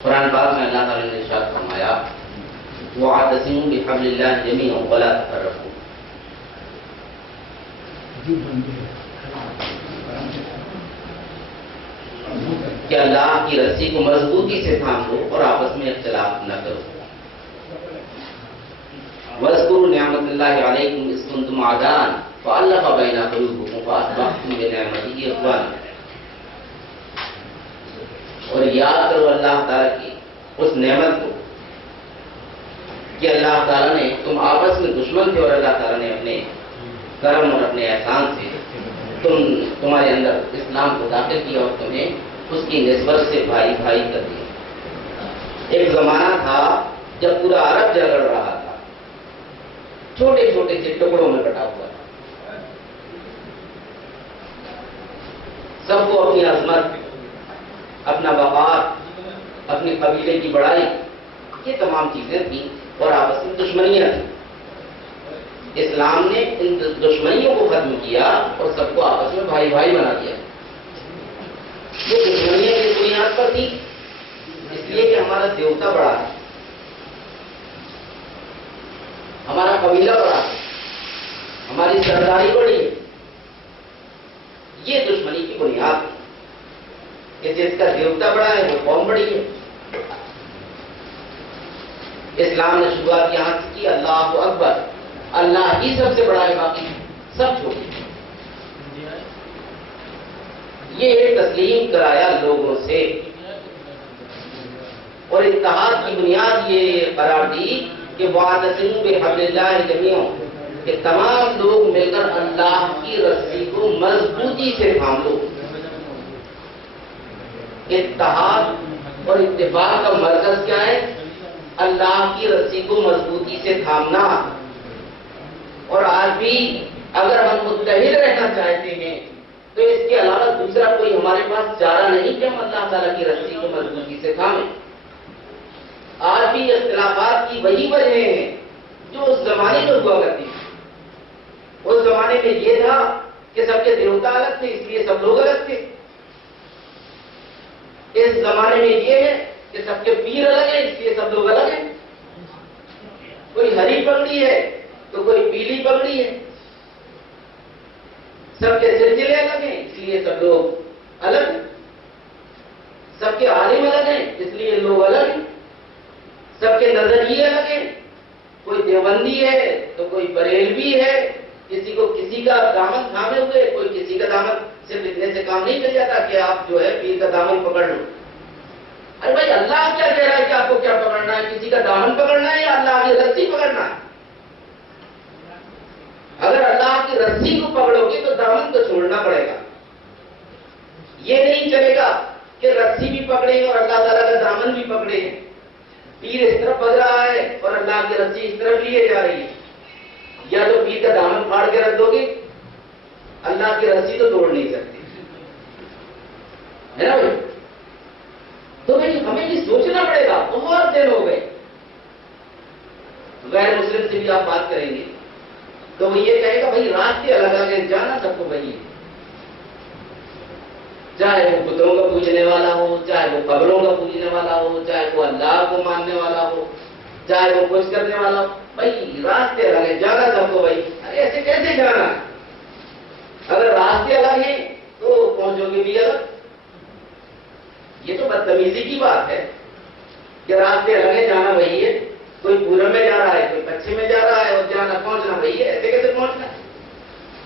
قرآن پاک میں اللہ تعالیٰ نے ارشاد فرمایا وَاعْتَصِمُوا بِحَبْلِ اللَّهِ جَمِيعًا وَلَا تَفَرَّقُوا، کہ اللہ کی رسی کو مضبوطی سے تھام لو اور آپس میں اختلاف نہ کرو. وَاذْكُرُوا نِعْمَتَ اللَّهِ عَلَيْكُمْ إِذْ كُنتُمْ أَعْدَاءً فَأَلَّفَ بَيْنَ قُلُوبِكُمْ فَأَصْبَحْتُمْ بِنِعْمَتِهِ إِخْوَانًا. اور یاد کرو اللہ تعالیٰ کی اس نعمت کو کہ اللہ تعالیٰ نے تم آپس میں دشمن تھے اور اللہ تعالیٰ نے اپنے کرم اور اپنے احسان سے تمہارے اندر اسلام کو داخل کیا اور تمہیں اس کی نسبت سے بھائی بھائی کر دیا. ایک زمانہ تھا جب پورا عرب جھگڑ رہا تھا، چھوٹے چھوٹے سے ٹکڑوں میں بٹا ہوا تھا. سب کو اپنی عظمت، اپنا وقار، اپنی قبیلے کی بڑائی، یہ تمام چیزیں تھیں اور آپس میں دشمنیاں تھیں. اسلام نے ان دشمنیوں کو ختم کیا اور سب کو آپس میں بھائی بھائی بنا دیا. یہ دشمنیاں کس بنیاد پر تھی؟ اس لیے کہ ہمارا دیوتا بڑا ہے، ہمارا قبیلہ بڑا ہے، ہماری سرداری بڑی ہے. یہ دشمنی کی بنیاد ہے کہ جس کا دیوتا بڑا ہے وہ قوم بڑی ہے. اسلام نے شروعات یہاں سے کی، اللہ اکبر، اللہ ہی سب سے بڑا ہے، باقی سب چھوٹے. یہ تسلیم کرایا لوگوں سے اور اتحاد کی بنیاد یہ قرار دی کہ وَاعْتَصِمُوا بِحَبْلِ اللَّهِ جَمِيعًا، کہ تمام لوگ مل کر اللہ کی رسی کو مضبوطی سے تھام لو. اتحاد اور اتفاق کا مرکز کیا ہے؟ اللہ کی رسی کو مضبوطی سے تھامنا. اور آج بھی اگر ہم متحد رہنا چاہتے ہیں تو اس کے علاوہ دوسرا کوئی ہمارے پاس چارہ نہیں کہ ہم اللہ تعالیٰ کی رسی کو مضبوطی سے تھامیں. آج بھی اختلافات کی وہی وجہ ہیں جو اس زمانے میں ہوا کرتی تھی. اس زمانے میں یہ تھا کہ سب کے دیوتا الگ تھے، اس لیے سب لوگ الگ تھے. اس زمانے میں یہ ہے کہ سب کے پیر الگ ہیں، اس لیے سب لوگ الگ ہیں. کوئی ہری پگڑی ہے تو کوئی پیلی پگڑی ہے. سب کے سلسلے الگ ہیں، اس لیے سب لوگ الگ ہیں. سب کے عالم الگ ہیں، اس لیے لوگ الگ ہیں. سب کے نظریے الگ ہیں. کوئی دیوبندی ہے تو کوئی بریلوی ہے. کسی کو کسی کا دامن تھامے ہوئے، کوئی کسی کا دامن، صرف اتنے سے کام نہیں چل جاتا کہ آپ جو ہے پیر کا دامن پکڑ لو. ارے بھائی اللہ کیا کہہ رہا ہے کہ آپ کو کیا پکڑنا ہے؟ کسی کا دامن پکڑنا ہے یا اللہ کی رسی پکڑنا ہے؟ اگر اللہ کی رسی کو پکڑو گے تو دامن تو چھوڑنا پڑے گا. یہ نہیں چلے گا کہ رسی بھی پکڑے اور اللہ تعالیٰ کا دامن بھی پکڑے. پیر اس طرف بج رہا ہے اور اللہ کی رسی اس طرف لیے جا رہی ہے. یا تو پیر کا دامن پھاڑ کے رکھ دو گے، اللہ کی رسی تو توڑ نہیں سکتے، ہے نا بھائی؟ تو بھائی ہمیں یہ سوچنا پڑے گا. بہت دن ہو گئے. غیر مسلم سے بھی آپ بات کریں گے تو وہ یہ کہے گا بھائی راستے الگ الگ ہیں، جانا سب کو وہی ہے. چاہے وہ بتوں کا پوجنے والا ہو، چاہے وہ قبروں کا پوجنے والا ہو، چاہے وہ اللہ کو ماننے والا ہو، چاہے وہ کچھ کرنے والا ہو، بھائی راستے الگ ہیں، جانا سب کو وہی. ارے ایسے کیسے جانا؟ اگر راستے الگ ہیں تو پہنچو گے بھی الگ. یہ تو بدتمیزی کی بات ہے کہ راستے الگ ہیں، جانا وہی ہے. کوئی پورب میں جا رہا ہے، کوئی پچھم میں جا رہا ہے اور جانا پہنچنا وہی ہے. ایسے کیسے پہنچنا؟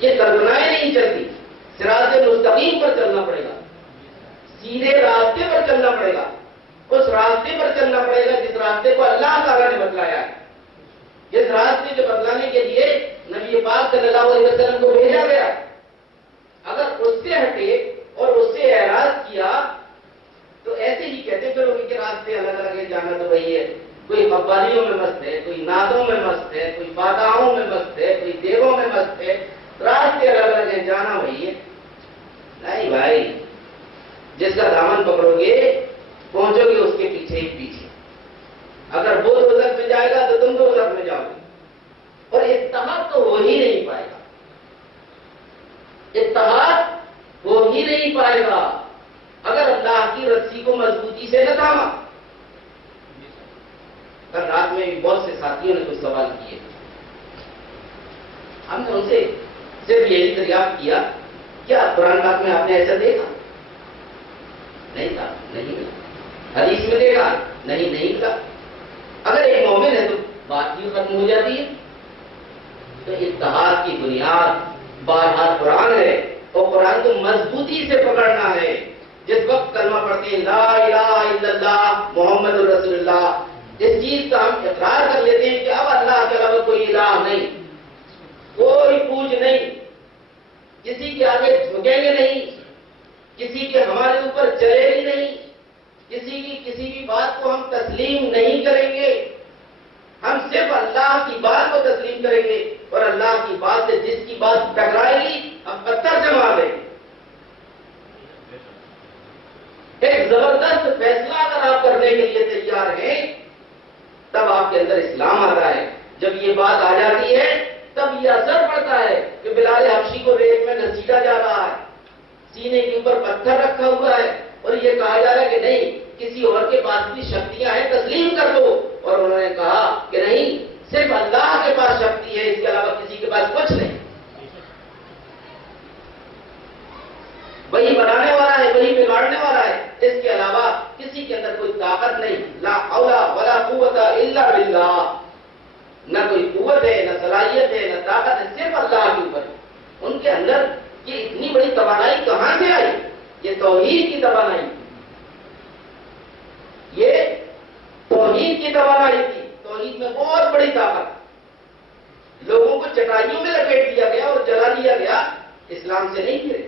یہ کلپنائیں نہیں چلتی. صراط مستقیم پر چلنا پڑے گا، سیدھے راستے پر چلنا پڑے گا. اس راستے پر چلنا پڑے گا جس راستے کو اللہ تعالیٰ نے بتلایا ہے، جس راستے کو بتلانے کے لیے نبی پاک صلی اللہ علیہ وسلم کو بھیجا گیا. اگر اس سے ہٹے اور اس سے اعراض کیا تو ایسے ہی کہتے پھرو گے کہ راستے الگ الگ ہیں، جانا تو وہی ہے. کوئی قوالیوں میں مست ہے، کوئی نعتوں میں مست ہے، کوئی فاتحوں میں مست ہے، کوئی دیگوں میں مست ہے. راستے الگ الگ ہیں، جانا وہی ہے. نہیں بھائی، جس کا دامن پکڑو گے پہنچو گے اس کے پیچھے ہی پیچھے. اگر وہ دوزخ میں جائے گا تو تم دوزخ میں جاؤ گے. اور اتحاد تو ہو ہی نہیں پائے گا. اتحاد ہو ہی نہیں پائے گا اگر اللہ کی رسی کو مضبوطی سے نہ تھاما. میں بھی بہت سے ساتھیوں نے کچھ سوال کیے. ہم نے ان سے صرف یہی دریافت کیا کیا قرآن پاک میں آپ نے ایسا دیکھا؟ نہیں تھا، نہیں ملا. حدیث میں دیکھا؟ نہیں ملا. اگر ایک مومن ہے تو بات ہی ختم ہو جاتی ہے. تو اتحاد کی بنیاد بہرحال قرآن ہے، اور قرآن کو مضبوطی سے پکڑنا ہے. جس وقت کلمہ پڑھتے ہیں لا الہ الا اللہ محمد رسول اللہ، اس چیز کا ہم اقرار کر لیتے ہیں کہ اب اللہ کے علاوہ کوئی الہ نہیں، کوئی پوج نہیں، کسی کے آگے جھکیں گے نہیں، کسی کے ہمارے اوپر چلے گی نہیں، کسی کی کسی بھی بات کو ہم تسلیم نہیں کریں گے. ہم صرف اللہ کی بات کو تسلیم کریں گے، اور اللہ کی بات سے جس کی بات ٹکرائے گی ہم پتھر جما دیں گے. ایک زبردست فیصلہ اگر آپ کرنے کے لیے تیار ہیں تب آپ کے اندر اسلام آتا ہے. جب یہ بات آ جاتی ہے تب یہ اثر پڑتا ہے کہ بلال حبشی کو ریت میں گھسیٹا جا رہا ہے، سینے کے اوپر پتھر رکھا ہوا ہے، اور یہ کہا جا رہا ہے کہ نہیں کسی اور کے پاس بھی شکتیاں ہیں تسلیم کر دو. اور انہوں نے کہا کہ نہیں، صرف اللہ کے پاس شکتی ہے، اس کے علاوہ کسی کے پاس کچھ نہیں. وہی بنانے والا ہے، وہی بگاڑنے والا ہے، اس کے علاوہ کسی کے اندر کوئی طاقت نہیں. لا حول ولا قوت الا باللہ. نہ کوئی قوت ہے، نہ صلاحیت ہے، نہ طاقت ہے، صرف اللہ کے اوپر. ان کے اندر یہ اتنی بڑی توانائی کہاں سے آئی؟ یہ توحید کی توانائی، یہ توحید کی توانائی تھی. توحید میں بہت بڑی طاقت. لوگوں کو چٹائیوں میں لپیٹ دیا گیا اور جلا دیا گیا، اسلام سے نہیں گرے.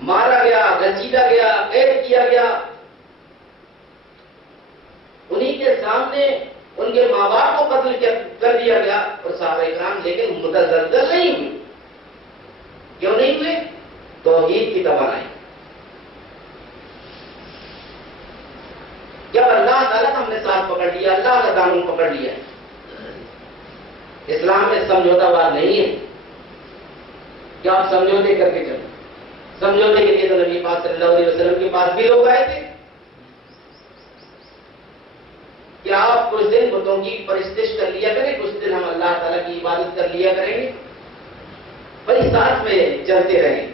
مارا گیا، گھسیٹا گیا، قید کیا گیا. انہی کے سامنے ان کے ماں باپ کو قتل کر دیا گیا، اور صحابہ کرام لیکن متزلزل نہیں ہوئے. کیوں نہیں ہوئے؟ توحید کی توانائی. جب اللہ تعالیٰ کا ہم نے ساتھ پکڑ لیا، اللہ کا قانون پکڑ لیا. اسلام میں سمجھوتا وار نہیں ہے کہ آپ سمجھوتے کر کے چلو. سمجھوتے کے لیے تو نبی پاک صلی اللہ علیہ وسلم کے پاس بھی لوگ آئے تھے کہ آپ کچھ دن بتوں کی پرستش کر لیا کریں، کچھ دن ہم اللہ تعالیٰ کی عبادت کر لیا کریں گے، بھائی ساتھ میں چلتے رہیں،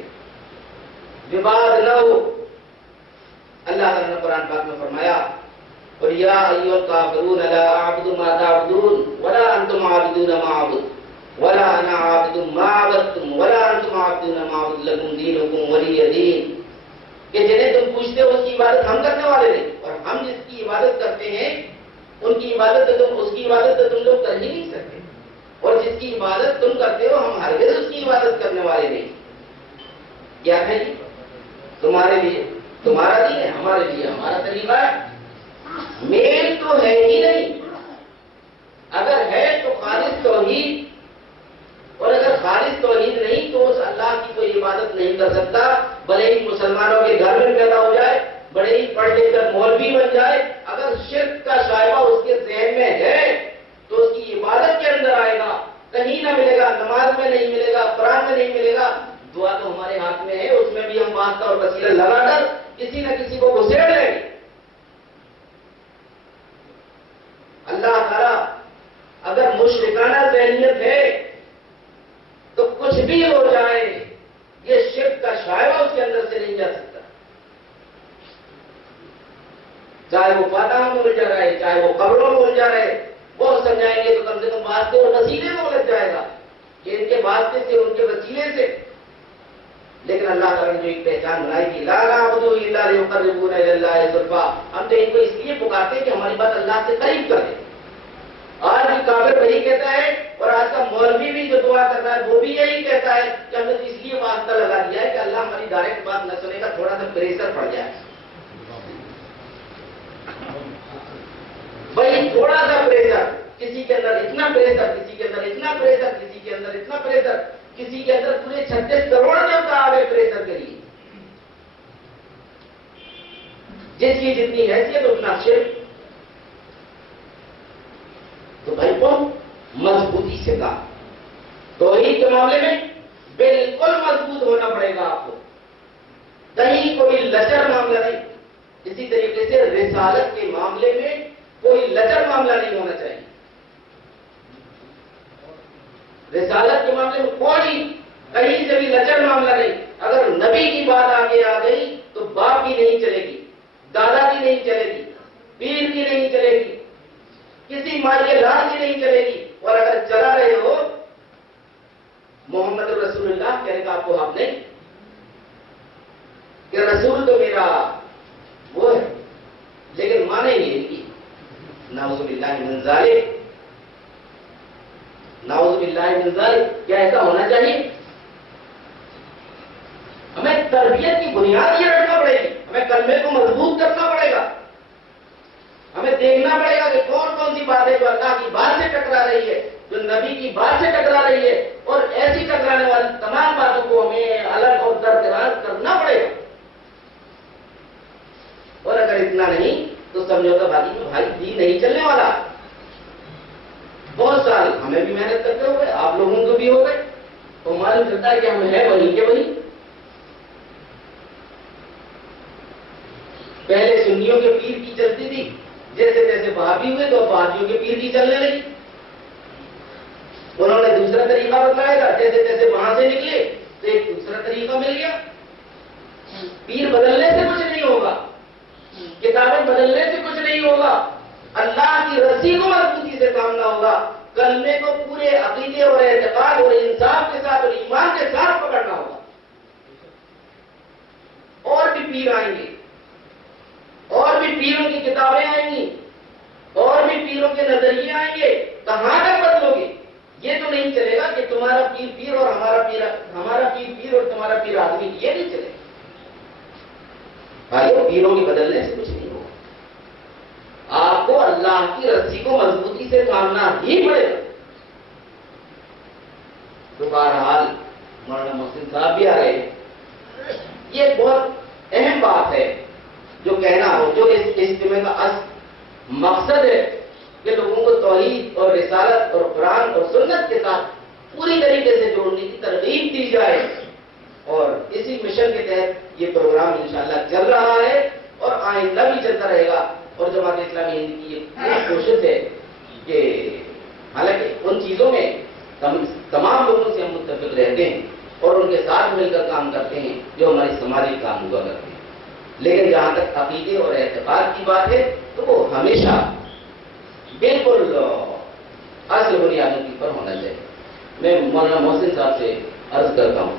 وواد نہ ہو. اللہ تعالیٰ نے قرآن پاک میں فرمایا قل یا ایھا الکافرون لا اعبد ما تعبدون ولا انتم عابدون ما اعبد ولا انا عابد ما عبدتم ولا انتم عابدون ما اعبد لکم دینکم ولی دین. کہ جنہیں تم پوچھتے ہو اس کی عبادت ہم کرنے والے نہیں، اور ہم جس کی عبادت کرتے ہیں ان کی عبادت اس کی عبادت تو تم لوگ کر ہی نہیں سکتے، اور جس کی عبادت تم کرتے ہو ہم ہرگز اس کی عبادت کرنے والے نہیں. کیا ہے جی؟ تمہارے لیے تمہارا دین ہے، ہمارے لیے ہمارا طریقہ ہے. میل تو ہے ہی نہیں. اگر ہے تو خالص توحید، اور اگر خالص توحید نہیں تو اس اللہ کی کوئی عبادت نہیں کر سکتا. بھلے ہی مسلمانوں کے گھر میں پیدا ہو جائے، بڑے ہی پڑھ لکھ کر مولوی بن جائے، اگر شرک کا شائبہ اس کے ذہن میں ہے تو اس کی عبادت کے اندر آئے گا. کہیں نہ ملے گا، نماز میں نہیں ملے گا، قرآن میں نہیں ملے گا. دعا تو ہمارے ہاتھ میں ہے، اس میں بھی ہم واسطہ اور وسیلہ لگا کر کسی نہ کسی کو گھسیڑ لیں گے. اللہ تعالیٰ اگر مشرکانہ ذہنیت ہے تو کچھ بھی ہو جائے یہ شرک کا شائبہ اس کے اندر سے نہیں جا سکتا. چاہے وہ فاتحہ میں الجھا رہے، چاہے وہ قبروں میں الجھا رہے، وہ سمجھائیں گے تو کم سے کم واسطے اور وسیلے میں الجھ جائے گا کہ ان کے واسطے سے، ان کے وسیلے سے. لیکن اللہ تعالیٰ نے جو ایک پہچان بنائی تھی، لا نعبد الا لیقربونا الی اللہ زلفیٰ، ہم تو ان کو اس لیے پکارتے ہیں کہ ہماری بات اللہ سے قریب کر دے. آج بھی کافر وہی کہتا ہے، اور آج کا مولوی بھی جو دعا کرتا ہے وہ بھی یہی کہتا ہے کہ ہم نے اس لیے واسطہ لگا دیا ہے کہ اللہ ہماری ڈائریکٹ بات نہ سنے گا، تھوڑا سا پریشر پڑ جائے. وہی تھوڑا سا پریشر، کسی کے اندر اتنا پریشر، کسی کے اندر اتنا پریشر، کسی کے اندر اتنا پریشر، کسی کے اندر پورے 36 کروڑ دیوتا آ گئے پریشر کے لیے. جس کی جتنی حیثیت اتنا شرک. تو بھائی کو مضبوطی سے کہا توحید کے معاملے میں بالکل مضبوط ہونا پڑے گا آپ کو. کہیں کوئی لچر معاملہ نہیں. اسی طریقے سے رسالت کے معاملے میں کوئی لچر معاملہ نہیں ہونا چاہیے. رسالت کے معاملے میں کوئی کہیں سے بھی لچر معاملہ نہیں. اگر نبی کی بات آگے آ گئی تو باپ کی نہیں چلے گی, دادا کی نہیں چلے گی, پیر کی نہیں چلے گی, کسی مائی لال کی نہیں چلے گی. اور اگر چلا رہے ہو محمد رسول اللہ کہنے کا آپ کو حق نہیں کہ رسول تو میرا وہ ہے, لیکن مانیں گے ان کی. نعوذ باللہ من ذالک, نعوذ باللہ من ذالک. کیا ایسا ہونا چاہیے؟ ہمیں تربیت کی بنیاد یہ رکھنا پڑے گی, ہمیں کلمے کو مضبوط کرنا پڑے گا, ہمیں دیکھنا پڑے گا کہ کون کون سی باتیں جو اللہ کی بات سے ٹکرا رہی ہے, جو نبی کی بات سے ٹکرا رہی ہے, اور ایسی ٹکرانے والی تمام باتوں کو ہمیں الگ اور درکنار کرنا پڑے گا. اور اگر اتنا نہیں تو سمجھوتا بازی میں بھائی دین نہیں چلنے والا. بہت سال ہمیں بھی محنت کرتے ہو گئے, آپ لوگوں کو بھی ہو گئے, تو معلوم چلتا ہے کہ ہم ہیں وہیں کے وہیں. پہلے سنیوں کے پیر کی چلتی تھی, جیسے تیسے وہابی ہوئے تو وہابیوں کے پیر کی چلنے لگی. انہوں نے دوسرا طریقہ بتلایا گا, جیسے تیسے وہاں سے نکلے تو ایک دوسرا طریقہ مل گیا. پیر بدلنے سے کچھ نہیں ہوگا, کتابیں بدلنے سے کچھ نہیں ہوگا, اللہ کی رسی کو مضبوطی سے کام نہ ہوگا, کلمے کو پورے عقیدے اور اعتقاد اور انصاف کے ساتھ اور ایمان کے ساتھ پکڑنا ہوگا. اور بھی پیر آئیں گے, اور بھی پیروں کی کتابیں آئیں گی, اور بھی پیروں کے نظریے آئیں گے. کہاں تک بدلو گے؟ یہ تو نہیں چلے گا کہ تمہارا پیر پیر اور ہمارا پیر پیر اور تمہارا پیر آدمی, یہ نہیں چلے گا. بھائیو, پیروں کے بدلنے سے کچھ نہیں ہوگا. آپ کو اللہ کی رسی کو مضبوطی سے تھامنا ہی پڑے گا. تو بہرحال مولانا محسن صاحب بھی آ رہے ہیں. یہ بہت اہم بات ہے جو کہنا ہو, جو اس اجتماع کا اصل مقصد ہے کہ لوگوں کو توحید اور رسالت اور قرآن اور سنت کے ساتھ پوری طریقے سے جوڑنے کی ترغیب دی جائے. اور اسی مشن کے تحت یہ پروگرام انشاءاللہ چل رہا ہے اور آئندہ بھی چلتا رہے گا. اور جماعت اسلامی ہند کی یہ کوشش ہے کہ حالانکہ ان چیزوں میں تمام لوگوں سے ہم متفق رہتے ہیں اور ان کے ساتھ مل کر کام کرتے ہیں جو ہماری سماجی کام ہوا کرتے ہیں, لیکن جہاں تک عقیدے اور اعتقاد کی بات ہے تو وہ ہمیشہ بالکل اصل بنیادوں کی پر ہونا چاہیے. میں مولانا محسن صاحب سے عرض کرتا ہوں